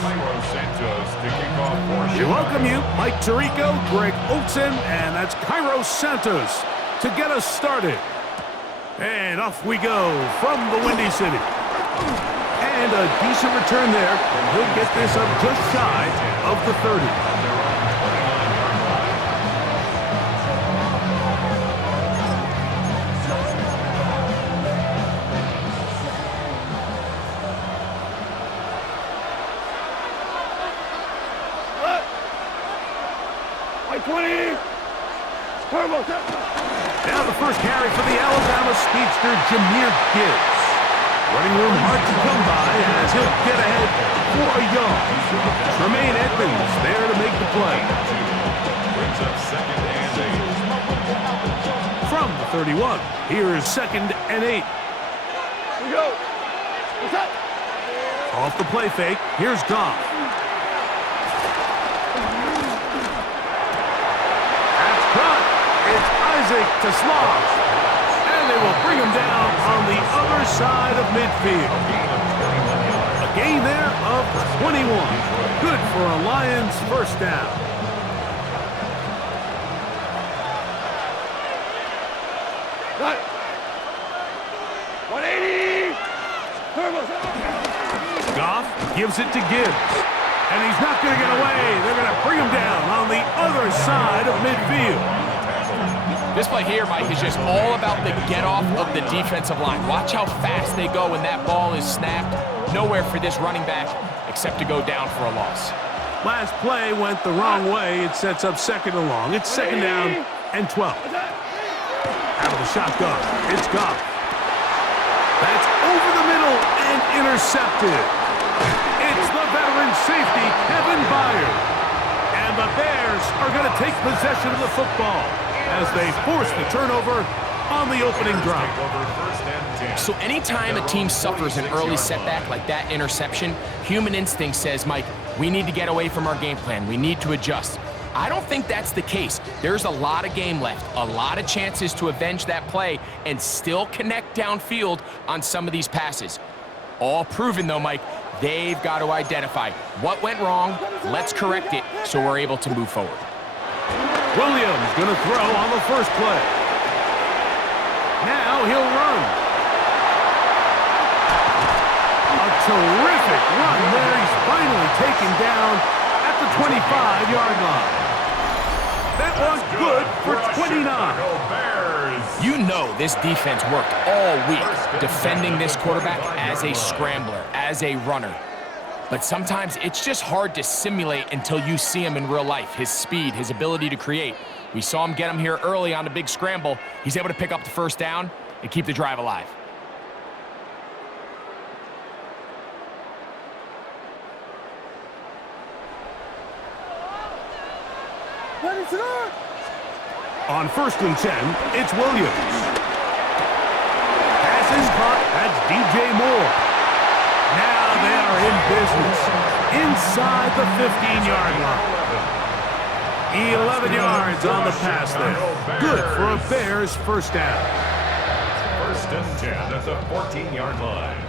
We welcome you, Mike Tirico, Greg Olson, and that's Cairo Santos to get us started. And off we go from the Windy City. And a decent return there. He'll get this up just shy of the 30. Now the first carry for the Alabama speedster, Jahmyr Gibbs. Running room hard to come by as he'll get ahead for a yard. Tremaine Edmonds there to make the play. Brings up 2nd and 8. From the 31, here is 2nd and 8. Here we go. What's up? Off the play fake, here's Goff. That's caught. It's Isaac to Slosh. And they will bring him down on the other side of midfield. A gain there of 21. Good for a Lions first down. Got it. 180. Turbo. Goff gives it to Gibbs. And he's not going to get away. They're going to bring him down on the other side of midfield. This play here, Mike, is just all about the get-off of the defensive line. Watch how fast they go when that ball is snapped. Nowhere for this running back except to go down for a loss. Last play went the wrong way. It sets up 2nd and long. It's 2nd down and 12. Out of the shotgun, it's Goff. That's over the middle and intercepted. It's the veteran safety, Kevin Byard. And the Bears are going to take possession of the football as they force the turnover on the opening drive. So anytime a team suffers an early setback like that interception, human instinct says, Mike, we need to get away from our game plan. We need to adjust. I don't think that's the case. There's a lot of game left, a lot of chances to avenge that play and still connect downfield on some of these passes. All proven, though, Mike, they've got to identify what went wrong, let's correct it so we're able to move forward. Williams going to throw on the first play. Now he'll run. A terrific run there. He's finally taken down at the 25-yard line. That was good for 29. You know this defense worked all week defending this quarterback as a scrambler, as a runner. But sometimes it's just hard to simulate until you see him in real life, his speed, his ability to create. We saw him get him here early on the big scramble. He's able to pick up the first down and keep the drive alive. On 1st and 10, it's Williams. Pass is caught. That's DJ Moore. Now they are in business inside the 15-yard line. 11 yards on the pass there. Good for a Bears first down. 1st and 10 at the 14-yard line.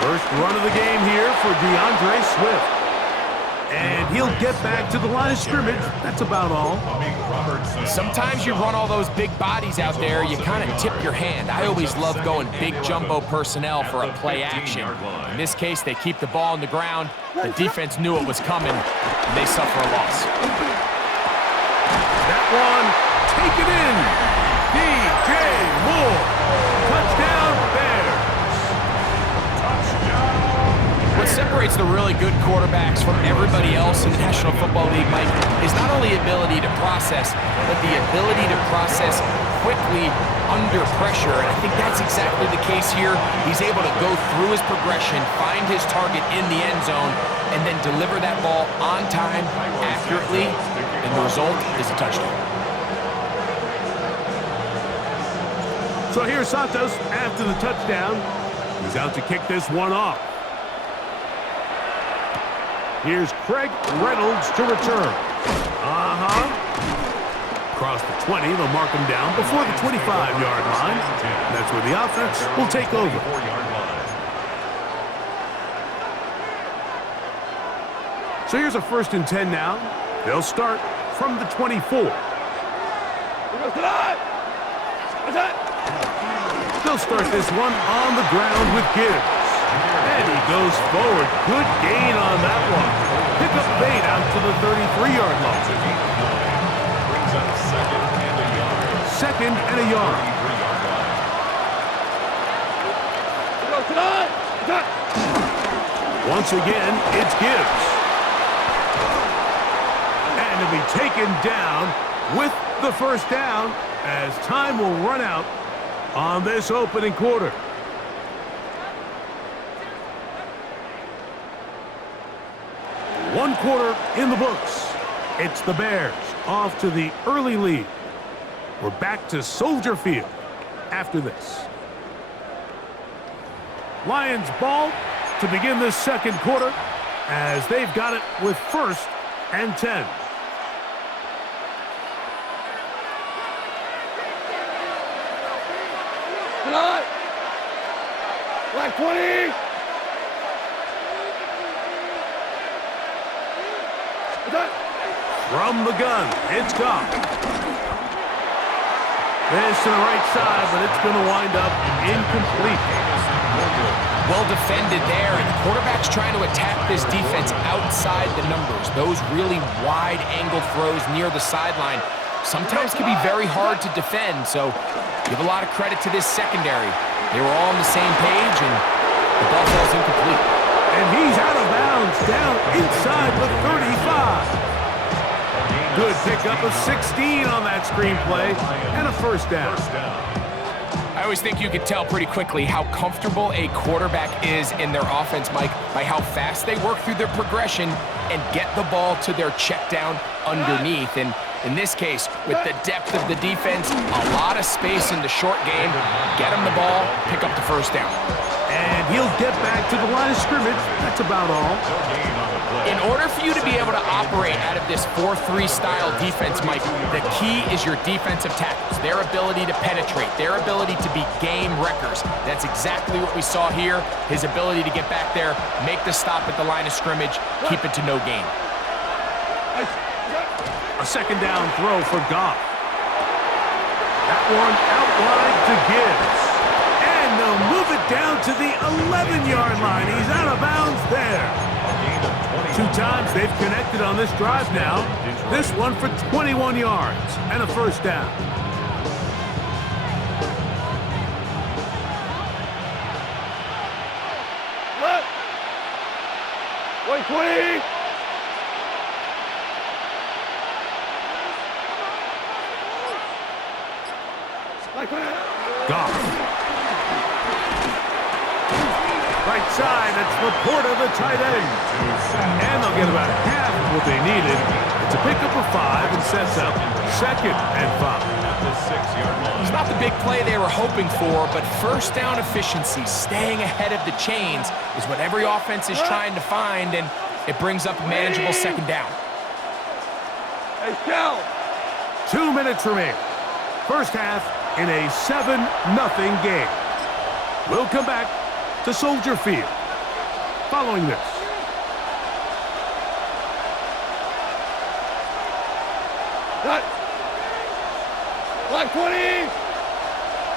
First run of the game here for DeAndre Swift. And he'll get back to the line of scrimmage. That's about all. Sometimes you run all those big bodies out there, you kind of tip your hand. I always love going big jumbo personnel for a play action. In this case, they keep the ball on the ground. The defense knew it was coming, and they suffer a loss. That one, take it in. DJ Moore. Touchdown, Bears. What separates the really good quarterbacks from everybody else in the National Football League, Mike, is not only ability to process, but the ability to process quickly under pressure. And I think that's exactly the case here. He's able to go through his progression, find his target in the end zone, and then deliver that ball on time, accurately, and the result is a touchdown. So here's Santos after the touchdown. He's out to kick this one off. Here's Craig Reynolds to return. Across the 20, they'll mark him down before the 25-yard line. And that's where the offense will take over. So here's a 1st and 10 now. They'll start from the 24. They'll start this one on the ground with Gibbs. And he goes forward. Good gain on that one. Pick up 8 out to the 33-yard line. Brings up 2nd and a yard. 2nd and a yard. Once again, it's Gibbs. And to be taken down with the 1st down as time will run out on this opening quarter. One quarter in the books. It's the Bears off to the early lead. We're back to Soldier Field after this. Lions ball to begin this 2nd quarter as they've got it with 1st and 10. Black 20. From the gun, it's Goff. This to the right side, but it's going to wind up incomplete. Well defended there, and the quarterback's trying to attack this defense outside the numbers. Those really wide angle throws near the sideline sometimes can be very hard to defend, so give a lot of credit to this secondary. They were all on the same page, and the ball falls incomplete. And he's out of bounds, down inside the 35. Good pickup of 16 on that screenplay, and a 1st down. I always think you could tell pretty quickly how comfortable a quarterback is in their offense, Mike, by how fast they work through their progression and get the ball to their check down underneath. And in this case, with the depth of the defense, a lot of space in the short game, get him the ball, pick up the 1st down. And he'll get back to the line of scrimmage. That's about all. In order for you to be able to operate out of this 4-3 style defense, Mike, the key is your defensive tackles, their ability to penetrate, their ability to be game wreckers. That's exactly what we saw here, his ability to get back there, make the stop at the line of scrimmage, keep it to no gain. A 2nd down throw for Goff. That one out wide to Gibbs. And they'll move it down to the 11-yard line. He's out of bounds there. 2 times they've connected on this drive now. This one for 21 yards and a 1st down. Left. 20. Goff. Right side, that's Laporta, the tight end. And they'll get about half of what they needed. It's a pickup of 5 and sets up 2nd and 5. It's not the big play they were hoping for, but 1st down efficiency, staying ahead of the chains, is what every offense is trying to find, and it brings up a manageable 2nd down. Hey, Cal. 2 minutes remaining. First half in a 7-0 game. We'll come back to Soldier Field following this. Cut. Black 20.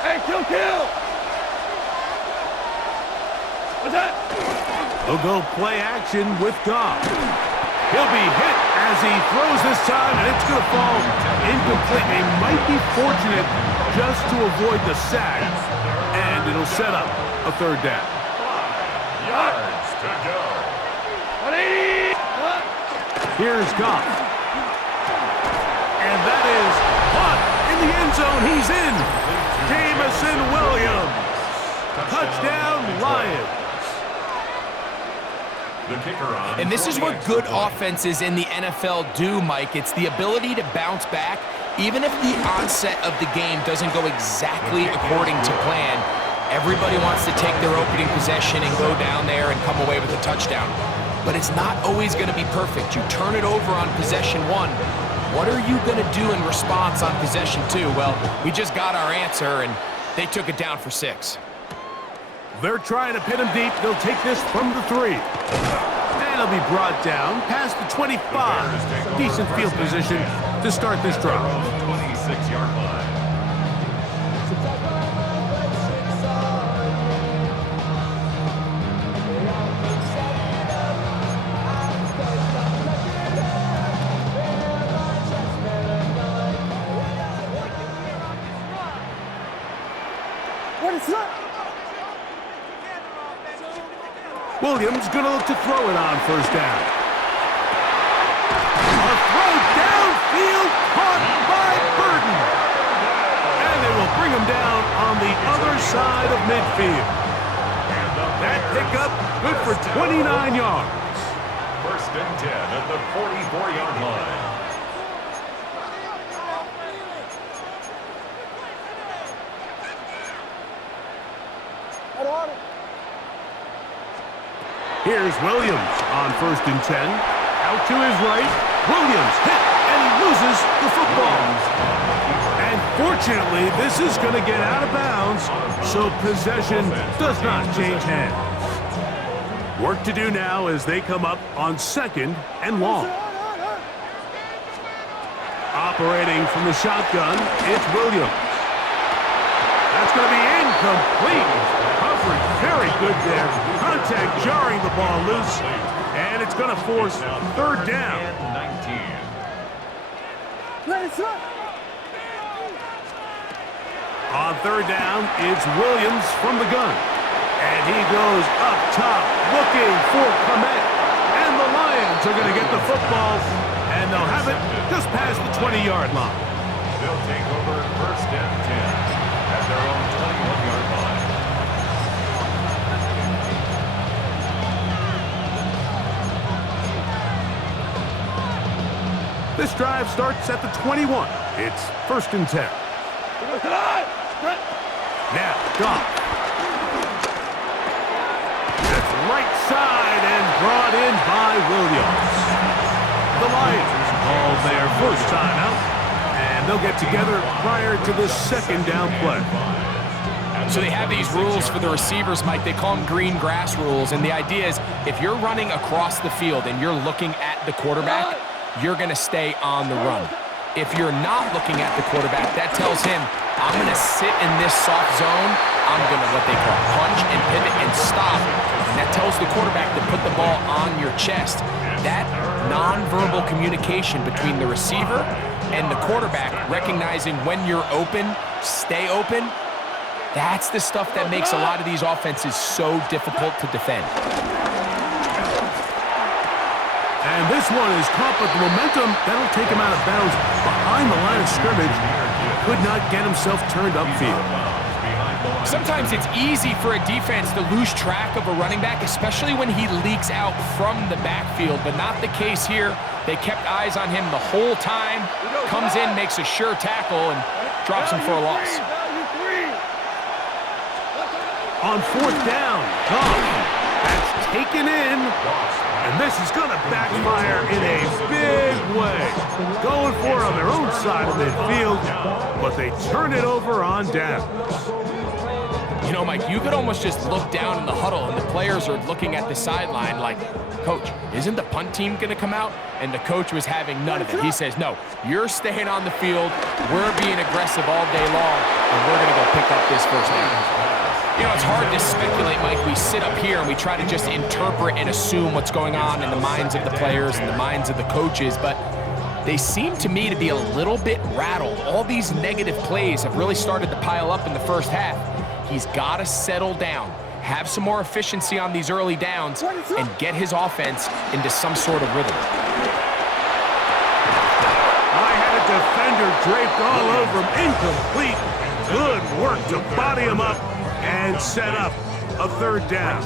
Hey, kill. What's that? They'll go play action with Goff. He'll be hit as he throws this time, and it's going to fall incomplete. They might be fortunate just to avoid the sack, and it'll set up a 3rd down. 5 yards to go. 180. Here's Goff. And that is caught in the end zone. He's in. Jamison Williams. Touchdown, Lions. And this is what good offenses in the NFL do, Mike. It's the ability to bounce back, even if the onset of the game doesn't go exactly according to plan. Everybody wants to take their opening possession and go down there and come away with a touchdown. But it's not always going to be perfect. You turn it over on possession 1. What are you going to do in response on possession 2? Well, we just got our answer, and they took it down for 6. They're trying to pin him deep. They'll take this from the 3. And he'll be brought down past the 25. Decent field position to start this drive. 26-yard line. Williams going to look to throw it on first down. A throw downfield caught by Burton. And they will bring him down on the other side of midfield. That pickup good for 29 yards. First and 10 at the 44-yard line. Here's Williams on first and 10. Out to his right. Williams hit, and he loses the football. And fortunately, this is going to get out of bounds, so possession does not change hands. Work to do now as they come up on second and long. Operating from the shotgun, it's Williams. That's going to be incomplete. Coverage very good there. Contact jarring the ball loose, and it's going to force third down. 19. On third down, it's Williams from the gun. And he goes up top looking for Komet. And the Lions are going to get the football, and they'll have it just past the 20-yard line. They'll take over first and 10 at their own 21-yard line. This drive starts at the 21. It's first and 10. Now, Goff. That's right side and brought in by Williams. The Lions call their first timeout, and they'll get together prior to the second down play. So they have these rules for the receivers, Mike. They call them green grass rules, and the idea is if you're running across the field and you're looking at the quarterback, you're going to stay on the run. If you're not looking at the quarterback, that tells him, I'm going to sit in this soft zone. I'm going to what they call punch and pivot and stop. And that tells the quarterback to put the ball on your chest. That nonverbal communication between the receiver and the quarterback, recognizing when you're open, stay open, that's the stuff that makes a lot of these offenses so difficult to defend. And this one is caught, but the momentum, that'll take him out of bounds behind the line of scrimmage. Could not get himself turned upfield. Sometimes it's easy for a defense to lose track of a running back, especially when he leaks out from the backfield, but not the case here. They kept eyes on him the whole time. Comes in, makes a sure tackle, and drops him for a loss. On fourth down, Goff. That's taken in. And this is going to backfire in a big way. Going for it on their own side of midfield, but they turn it over on downs. You know, Mike, you could almost just look down in the huddle, and the players are looking at the sideline like, Coach, isn't the punt team going to come out? And the coach was having none of it. He says, no, you're staying on the field. We're being aggressive all day long, and we're going to go pick up this first down. You know, it's hard to speculate, Mike. We sit up here and we try to just interpret and assume what's going on in the minds of the players and the minds of the coaches, but they seem to me to be a little bit rattled. All these negative plays have really started to pile up in the first half. He's got to settle down, have some more efficiency on these early downs, and get his offense into some sort of rhythm. I had a defender draped all over him. Incomplete. Good work to body him up and set up a third down.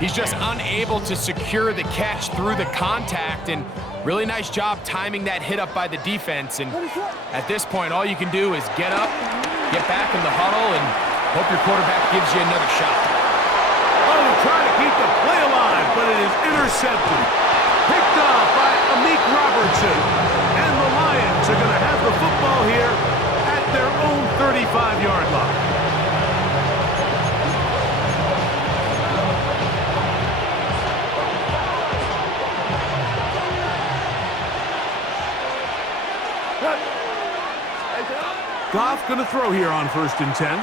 He's just unable to secure the catch through the contact, and really nice job timing that hit up by the defense. And at this point, all you can do is get up, get back in the huddle, and hope your quarterback gives you another shot. Oh, trying to keep the play alive, but it is intercepted. Picked off by Amik Robertson. And the Lions are going to have the football here at their own 35-yard line. Goff going to throw here on 1st and 10.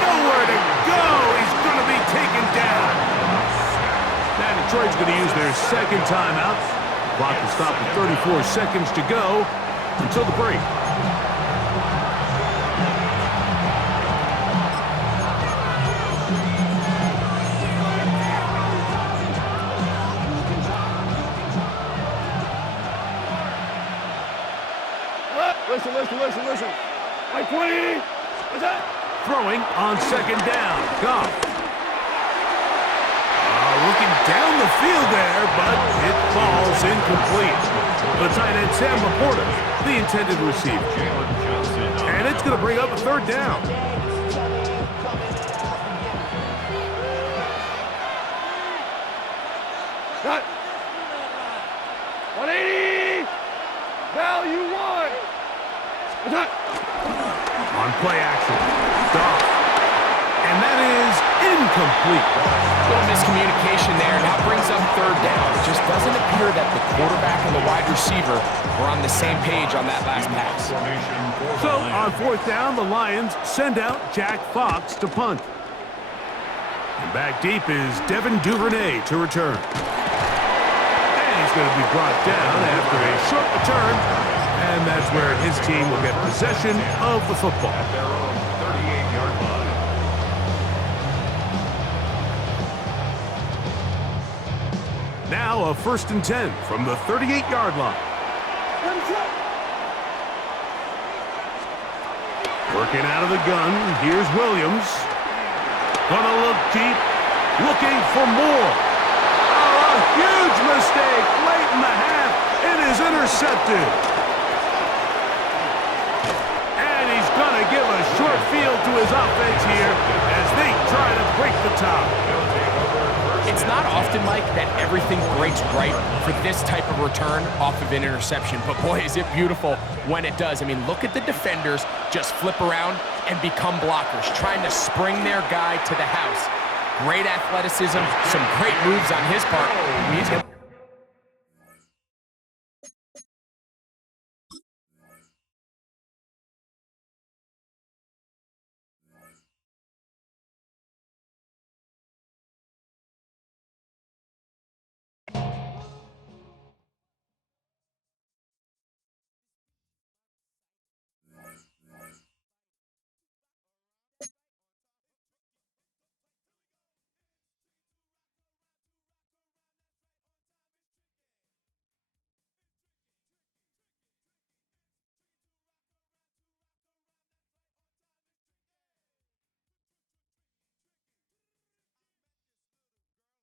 Nowhere to go. He's going to be taken down. Now Detroit's going to use their second timeout. Clock will stop with 34 seconds to go until the break. Listen. Like 20. What's that? Throwing on 2nd down. Goff. Looking down the field there, but it falls incomplete. The tight end, Sam Laporta, the intended receiver. And it's going to bring up a 3rd down. Cut. 180. Value 1. What's that? On play action. Goff. And that is incomplete. Little miscommunication there. Now brings up 3rd down. It just doesn't appear that the quarterback and the wide receiver were on the same page on that last pass. So on 4th down, the Lions send out Jack Fox to punt. And back deep is Devin Duvernay to return. And he's going to be brought down after a short return. And that's where his team will get possession of the football. At their own 38-yard line. Now a 1st and 10 from the 38-yard line. Working out of the gun, here's Williams. Gonna look deep, looking for more. Oh, a huge mistake late in the half. It is intercepted. And he's gonna give a short field to his offense here as they try to break the top. It's not often, Mike, that everything breaks right for this type of return off of an interception. But boy, is it beautiful when it does. I mean, look at the defenders just flip around and become blockers, trying to spring their guy to the house. Great athleticism, some great moves on his part. He's gonna